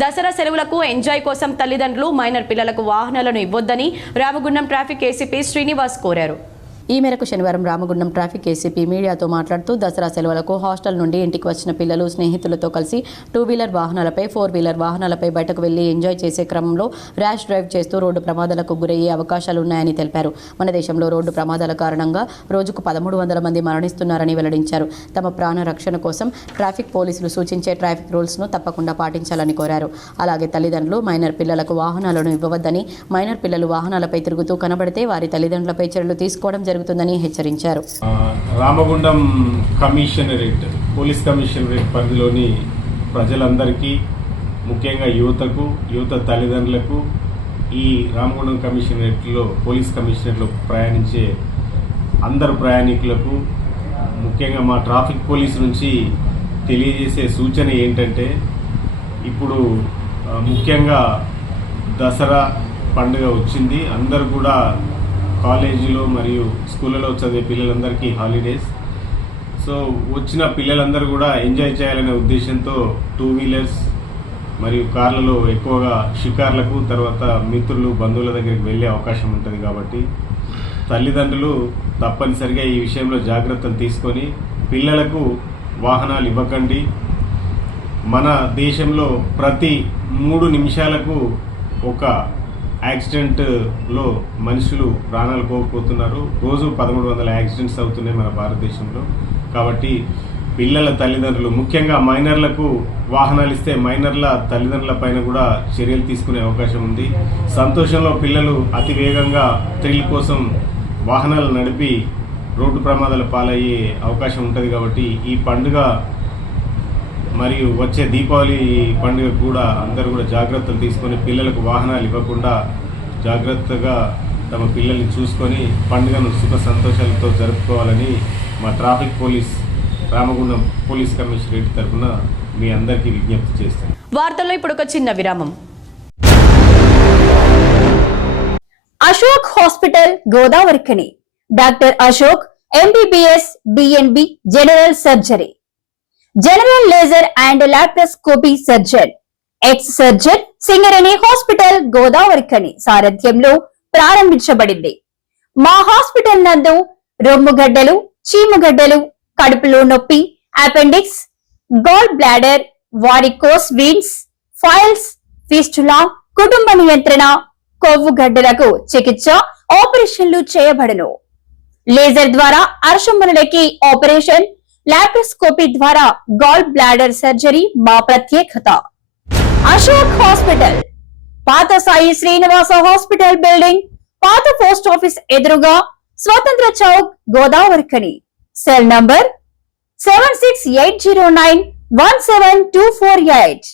దసరా సెలవులకు ఎంజాయ్ కోసం తల్లిదండ్రులు మైనర్ పిల్లలకు వాహనాలను ఇవ్వొద్దని రామగుండం ట్రాఫిక్ ఏసీపీ శ్రీనివాస్ కోరారు. ఈ మేరకు శనివారం రామగుండం ట్రాఫిక్ ఏసీపీ మీడియాతో మాట్లాడుతూ దసరా సెలవులకు హాస్టల్ నుండి ఇంటికి వచ్చిన పిల్లలు స్నేహితులతో కలిసి 2-వీలర్ వాహనాలపై 4-వీలర్ వాహనాలపై బయటకు వెళ్లి ఎంజాయ్ చేసే క్రమంలో ర్యాష్ డ్రైవ్ చేస్తూ రోడ్డు ప్రమాదాలకు గురయ్యే అవకాశాలున్నాయని తెలిపారు. మన దేశంలో రోడ్డు ప్రమాదాల కారణంగా రోజుకు 1300 మంది మరణిస్తున్నారని వెల్లడించారు. తమ ప్రాణ రక్షణ కోసం ట్రాఫిక్ పోలీసులు సూచించే ట్రాఫిక్ రూల్స్ను తప్పకుండా పాటించాలని కోరారు. అలాగే తల్లిదండ్రులు మైనర్ పిల్లలకు వాహనాలను ఇవ్వవద్దని, మైనర్ పిల్లలు వాహనాలపై తిరుగుతూ కనబడితే వారి తల్లిదండ్రులపై చర్యలు తీసుకోవడం జరుగుతుందని హెచ్చరించారు. రామగుండం కమిషనరేట్ పోలీస్ కమిషనరేట్ పరిధిలోని ప్రజలందరికీ, ముఖ్యంగా యువత తల్లిదండ్రులకు, ఈ రామగుండం కమిషనరేట్లో పోలీస్ కమిషనరేట్లో ప్రయాణించే అందరు ప్రయాణికులకు, ముఖ్యంగా మా ట్రాఫిక్ పోలీస్ నుంచి తెలియజేసే సూచన ఏంటంటే, ఇప్పుడు ముఖ్యంగా దసరా పండుగ వచ్చింది. అందరూ కూడా కాలేజీలో మరియు స్కూళ్ళలో చదివే పిల్లలందరికీ హాలిడేస్. సో వచ్చిన పిల్లలందరూ కూడా ఎంజాయ్ చేయాలనే ఉద్దేశంతో 2-వీలర్స్ మరియు కార్లలో ఎక్కువగా షికార్లకు, తర్వాత మిత్రులు బంధువుల దగ్గరికి వెళ్ళే అవకాశం ఉంటుంది. కాబట్టి తల్లిదండ్రులు తప్పనిసరిగా ఈ విషయంలో జాగ్రత్తలు తీసుకొని పిల్లలకు వాహనాలు ఇవ్వకండి. మన దేశంలో ప్రతి 3 నిమిషాలకు ఒక యాక్సిడెంట్లో మనుషులు ప్రాణాలు కోల్పోతున్నారు. రోజు 1300 యాక్సిడెంట్స్ అవుతున్నాయి మన భారతదేశంలో. కాబట్టి పిల్లల తల్లిదండ్రులు, ముఖ్యంగా మైనర్లకు వాహనాలు ఇస్తే మైనర్ల తల్లిదండ్రుల పైన కూడా చర్యలు తీసుకునే అవకాశం ఉంది. సంతోషంలో పిల్లలు అతి వేగంగా థ్రిల్ కోసం వాహనాలు నడిపి రోడ్డు ప్రమాదాల పాలయ్యే అవకాశం ఉంటుంది. కాబట్టి ఈ పండుగ మరియు వచ్చే దీపావళి పండుగ కూడా అందరూ కూడా జాగ్రత్తలు తీసుకొని పిల్లలకు వాహనాలు ఇవ్వకుండా జాగ్రత్తగా తమ పిల్లల్ని చూసుకొని పండుగను సుఖ సంతోషాలతో జరుపుకోవాలని మా traffic police Ramagundam police commissionerate తరఫున మీ అందరికీ విజ్ఞప్తి చేస్తాను. వార్తల్లో ఇప్పుడు ఒక చిన్న విరామం. Ashok hospital Godavarikhani. Doctor Ashok MBBS DNB general surgery, general laser and laparoscopy surgeon, ex surgeon Singareni hospital Godavarikhani సారథ్యంలో ప్రారంభించబడింది. మా హాస్పిటల్ నందు రొమ్ముగడ్డలు, చీముగడ్డలు, కడుపులో నొప్పి, appendix, gall bladder, varicose veins, piles, fistula, కుటుంబ నియంత్రణ, కొవ్వు గడ్డలకు చికిత్స, ఆపరేషన్లు చేయబడును. లేజర్ ద్వారా అర్షములకి ఆపరేషన్, లాప్రోస్కోపీ ద్వారా గాల్ బ్లాడర్ సర్జరీ మా ప్రత్యేకత. అశోక్ హాస్పిటల్, పాత సాయి శ్రీనివాస హాస్పిటల్ బిల్డింగ్, పాత పోస్ట్ ఆఫీస్ ఎదురుగా, స్వతంత్ర చౌక్, గోదావరిఖని. Cell number 7680917248.